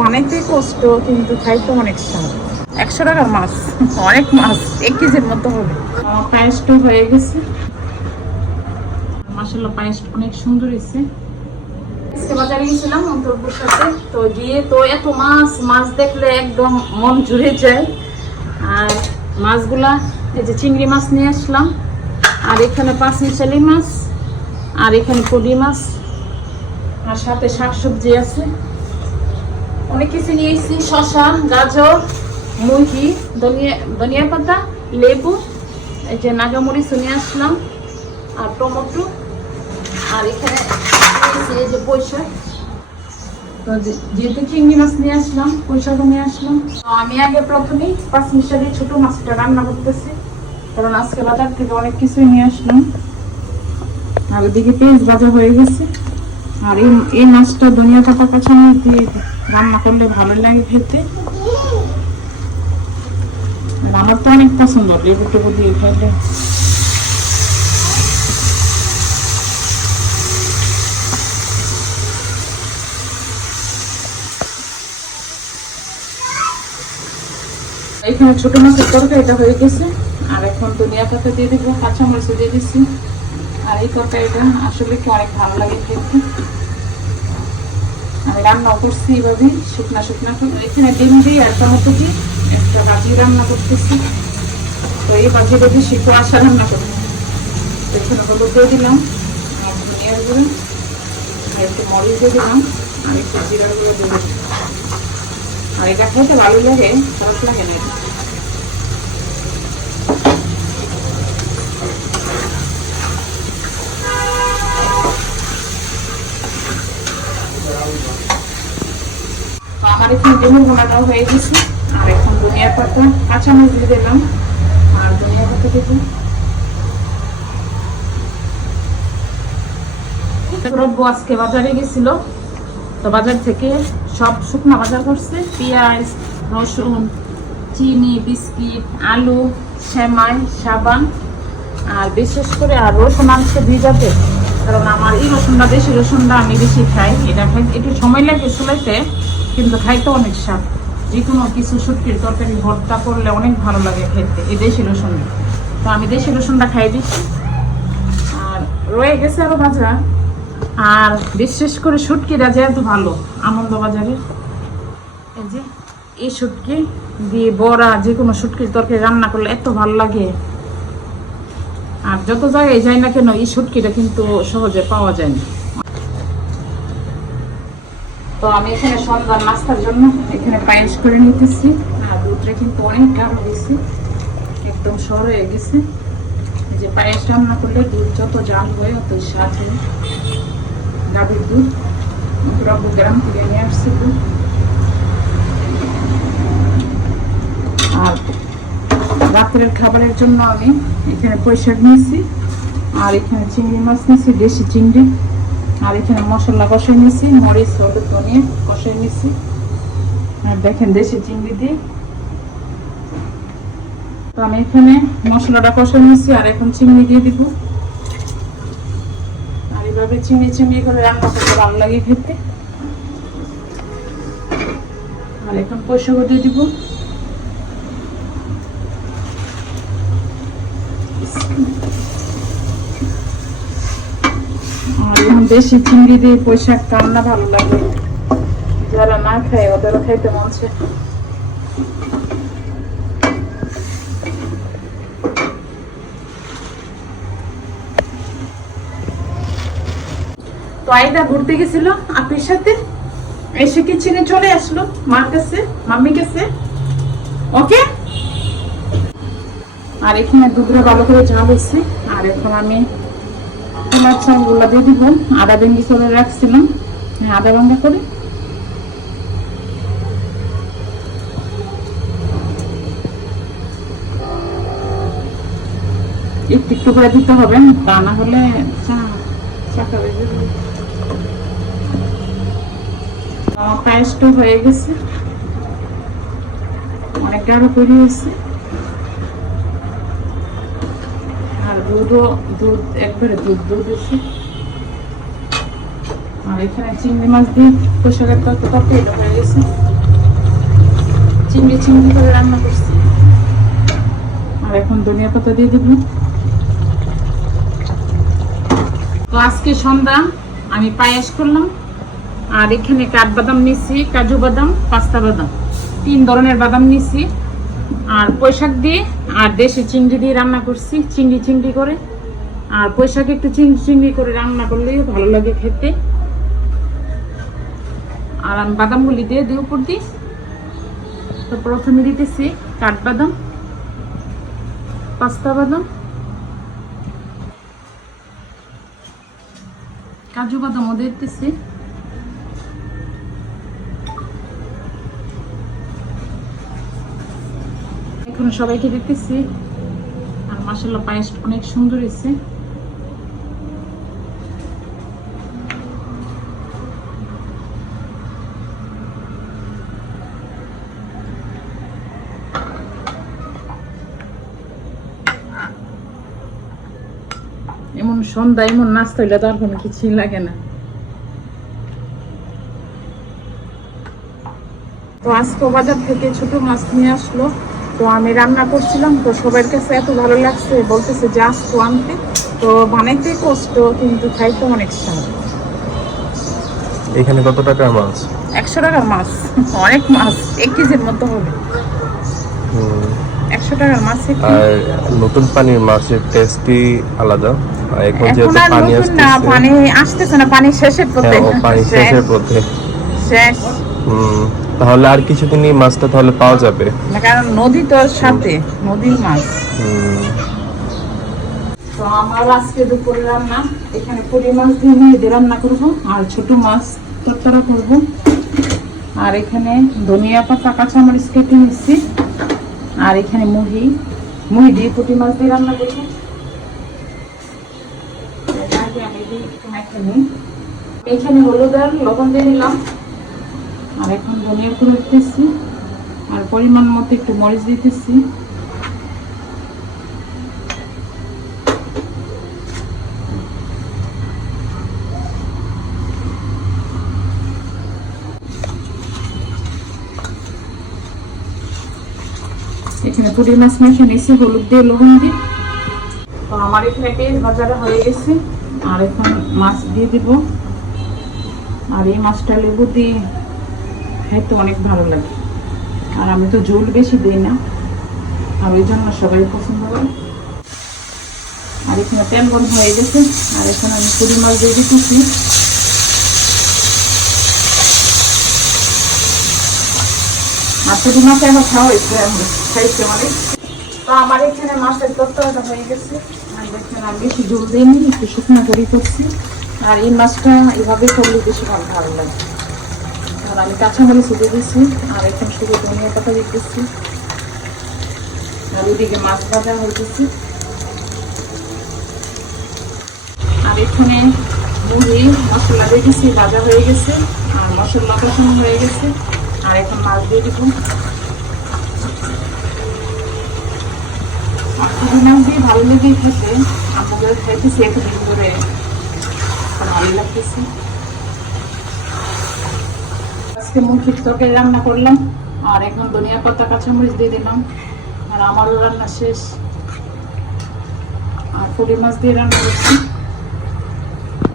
বানাইতে কষ্ট, কিন্তু খাইতে অনেক স্বাদ। একশো টাকার মাছ, অনেক মাছ, এক কেজির মতো হবে। পায়েসটা হয়ে গেছে। মাসাল্লাহ পায়েসটা অনেক সুন্দর হয়েছে। সাথে। তো গিয়ে তো এত মাছ মাছ দেখলে একদম মন জুড়ে যায়। আর মাছগুলা, এই যে চিংড়ি মাছ নিয়ে আসলাম। আর এখানে পাঁচ মিশালি মাছ, আর এখানে পলি মাছ, আর সাথে শাকসবজি আছে। অনেক কিছু নিয়ে এসেছি শশা, গাজর, মুরগি, ধনিয়া ধনিয়া পাতা, লেবু, এই যে নাগামরিচ নিয়ে আসলাম, আর টমেটো, আর এখানে যে পয়সা যেহেতু চিংড়ি মাছ নিয়ে আসলাম পয়সাটা নিয়ে আসলাম। আমি আগে প্রথমেই পাঁচ মিশালি ছোট মাছটা রান্না করতেছি, কারণ আজকে বাজার থেকে অনেক কিছুই নিয়ে আসলাম। আর ওদিকে পেঁয়াজ ভাজা হয়ে গেছে। আর এই এই মাছটা ধনিয়া পাতা কাঁচামরিচ দিয়ে রান্না করলে ভালো লাগে খেতে। আমার তো অনেক পছন্দ, লেবু টেবু দিয়ে খেলে। এখানে ছোট মাছের তরকারিটা হয়ে গেছে, আর এখন ধনিয়া পাতা দিয়ে দেবো কাঁচামরিচ দিয়ে দিচ্ছি। আর এই তরকারিটা আসলে কি অনেক ভালো লাগে খেতে? আমি রান্না করছি এইভাবে শুকনা শুকনা এখানে ডিম দিয়ে আর টমেটো দিয়ে একটা ভাজি রান্না করতেছি। তো এই ভাজিটা দিয়ে শিখো আসা রান্না করব। এখানে হলুদ দিয়ে দিলাম ধনিয়ার গুঁড়ো, আর একটু মরিচ দিয়ে দিলাম, আর একটু জিরার গুঁড়ো দিয়ে দিলাম। আর এটা খেতে ভালো লাগে, খারাপ লাগে না এটা। আমার এখানে ডিমের হয়ে গেছে। আর এখন ধনিয়া পাতা দিয়ে দিলাম। আর ধনিয়া পাতা আজকে বাজারে গেছিল। তো বাজার থেকে সব শুকনো বাজার করছে। পেঁয়াজ, রসুন, চিনি, বিস্কিট, আলু, সেমাই, সাবান। আর বিশেষ করে আর রসুন আনছে ভিজাতে কারণ আমার এই রসুনটা, দেশি রসুনটা আমি বেশি খাই। এটা একটু সময় লাগে চুলাইতে কিন্তু খাইতে অনেক স্বাদ। যে কোনো কিছু শুটকির তরকারি, ভর্তা করলে অনেক ভালো লাগে খেতে, এই দেশি রসুনটা। তো আমি দেশি রসুনটা খাই দিচ্ছি আর রয়ে গেছে আরও ভাজা। আর বিশেষ করে শুটকিটা যেহেতু ভালো আনন্দ বাজারে এই যে, এই শুটকি দিয়ে বড়া যে কোনো শুটকির তরকারি রান্না করলে এত ভালো লাগে। আর যত জায়গায় যাই না কেন, এই শুটকিটা কিন্তু সহজে পাওয়া যায় না। তো আমি এখানে সন্ধ্যার নাস্তার জন্য এখানে পায়েস করে নিতেছি, আর দুধটা কিন্তু অনেক গাঢ় হয়েছে, একদম সর হয়ে গেছে যে পায়েস রান্না করলে দুধ যত জাল হয় অত স্বাদ হয়। গাভীর দুধ রব্বু গ্রাম থেকে নিয়ে আসছে দুধ। আর রাত্রের খাবারের জন্য আমি এখানে পয়সাক নিয়েছি, আর এখানে চিংড়ি মাছ নিয়েছি, দেশি চিংড়ি, আর এখানে মশলা কষাই নিয়েছি, মরিচ, হলুদ, ধনিয়া কষাই নিয়েছি। আর দেখেন দেশি চিংড়ি দিয়ে। তো আমি এখানে মশলাটা কষাই নিয়েছি, আর এখন চিংড়ি দিয়ে দিব। আর এইভাবে চিংড়ি চিংড়ি করে রান্না করতে ভালো লাগে খেতে। আর এখন পয়সা দিয়ে দিব? দেশি চিংড়ি দিয়ে পোশাক রান্না ভালো লাগে। যারা না খায়, ওদেরও খাইতে মন চায়। তো আইদা ঘুরতে গেছিল আপির সাথে। এসে কিচেনে চলে আসলো, মার কাছে মাম্মি কাছে। ওকে? আর এখানে দুধটা ভালো করে ঝাল হয়েছে আর এখন আমি তোমার চালগুলো দিয়ে দিব। আদা ভেঙ্গি করে রাখছিলাম। হ্যাঁ আদা ভাঙ্গা করে। একটু একটু করে দিতে হবে, তা না হলে চা চাকা বেজে হয়ে গেছে। অনেক গাঢ় তৈরি হয়েছে আর দুধও দুধ, একবারে দুধ দুধ এসে আর এখানে চিংড়ি মাছ দিয়ে পোশাকের তরকারি এটা হয়ে গেছে। চিংড়ি চিংড়ি করে রান্না করছি। আর এখন ধনিয়া পাতা দিয়ে দিব। তো আজকে সন্ধ্যা আমি পায়েস করলাম। আর এখানে কাঠবাদাম নিছি কাজু বাদাম, পাস্তা বাদাম। তিন ধরনের বাদাম নিছি আর পোশাক দিয়ে আর দেশি চিংড়ি দিয়ে রান্না করছি, চিংড়ি চিংড়ি করে। আর পোশাক একটু চিংড়ি চিংড়ি করে রান্না করলেও ভালো লাগে খেতে। আর আমি বাদামগুলি দিয়ে দিই উপর দিই তো প্রথমে দিতেছি কাঠবাদাম, পাস্তা বাদাম, কাজু বাদামও দিতেছি। এখন সবাইকে দিতেছি আর মাসাল্লাহ পায়েস অনেক সুন্দর হয়েছে। এমন সন্ধ্যা, এমন নাস্তা হইলে তো আর কোনো কিছুই লাগে না। তো আজকে বাজার থেকে ছোট মাছ নিয়ে আসলো। তো আমি রান্না করছিলাম তো সবার কাছে এত ভালো লাগছে বলতেছে যে আসতো আনতে। তো বানাইতে কষ্ট কিন্তু খাইতে অনেক স্বাদ এখানে কত টাকার মাছ? একশো টাকার মাছ অনেক মাছ এক কেজির মতো হবে। একশো টাকার মাছ আর নতুন পানির মাছের টেস্টই আলাদা। এখন যেহেতু পানি নতুন না আসতেছে। পানি আসতেছে না পানি শেষের পথে। হ্যাঁ পানি শেষের পথে। শেষ। হুম, তাহলে আর কিছুদিন এই মাছটা তাহলে পাওয়া যাবে। না, কারণ নদী তো সাথে নদীর মাছ। তো আমার আজকে দুপুরে রান্না এখানে পুরি মাছ দিয়ে মেয়েদের রান্না করব আর ছোট মাছ তরকারি করব। আর এখানে ধনিয়া পাতা কাঁচামরিচ কেটে নিচ্ছি। আর এখানে মুহি মুহি দিয়ে পুঁটি মাছ দিয়ে রান্না করব। এখানে হলুদ আর লবণ দিয়ে নিলাম। আর এখন ধনিয়া করে দিতেছি, আর পরিমাণ মতো একটু মরিচ দিতেছি। এখানে পুরি মাছ মেখে নিয়েছি, হলুদ দিয়ে লবণ দিয়ে। তো আমার এখানে পেঁয়াজ ভাজাটা হয়ে গেছে, আর এখন মাছ দিয়ে দিব। আর এই মাছটা লেবু দিয়ে খাইতে অনেক ভালো লাগে। আর আমি তো ঝোল বেশি দিই না। আর ওই জন্য সবাই পছন্দ করে। আর এখানে তেল গরম হয়ে গেছে। আর এখন আমি পুরি মাছ দিয়ে দিতেছি। আর পুরি মাছ এখন খাওয়া হয়েছে খাইছি আমাদের তো আমার এখানে মাছের তরকারিটা হয়ে গেছে। আর দেখছেন আমি বেশি ঝোল দিইনি, একটু শুকনো করে করছি। আর এই মাছটা এভাবে করলে বেশি ভালো লাগে। আর আমি কাঁচামরিচ দিয়ে দিচ্ছি আর এখন শুধু ধনিয়া পাতা দিতেছি। আর ওইদিকে মাছ ভাজা হইতেছে। আর এখানে মুড়ি, মশলা দিয়ে দিচ্ছি ভাজা হয়ে গেছে, আর মশলা কষানো হয়ে গেছে। আর এখন মাছ দিয়ে দিব। দিয়ে ভালো লেগেই খেতে আমাদের খাইতেছি একদিন আর ভালো লাগতেছে। আজকে মুরগির তরকারি রান্না করলাম, আর এখন ধনিয়া পাতা, কাঁচামরিচ দিয়ে দিলাম। আর আমারও রান্না শেষ। আর পুরি মাছ দিয়ে রান্না করছি।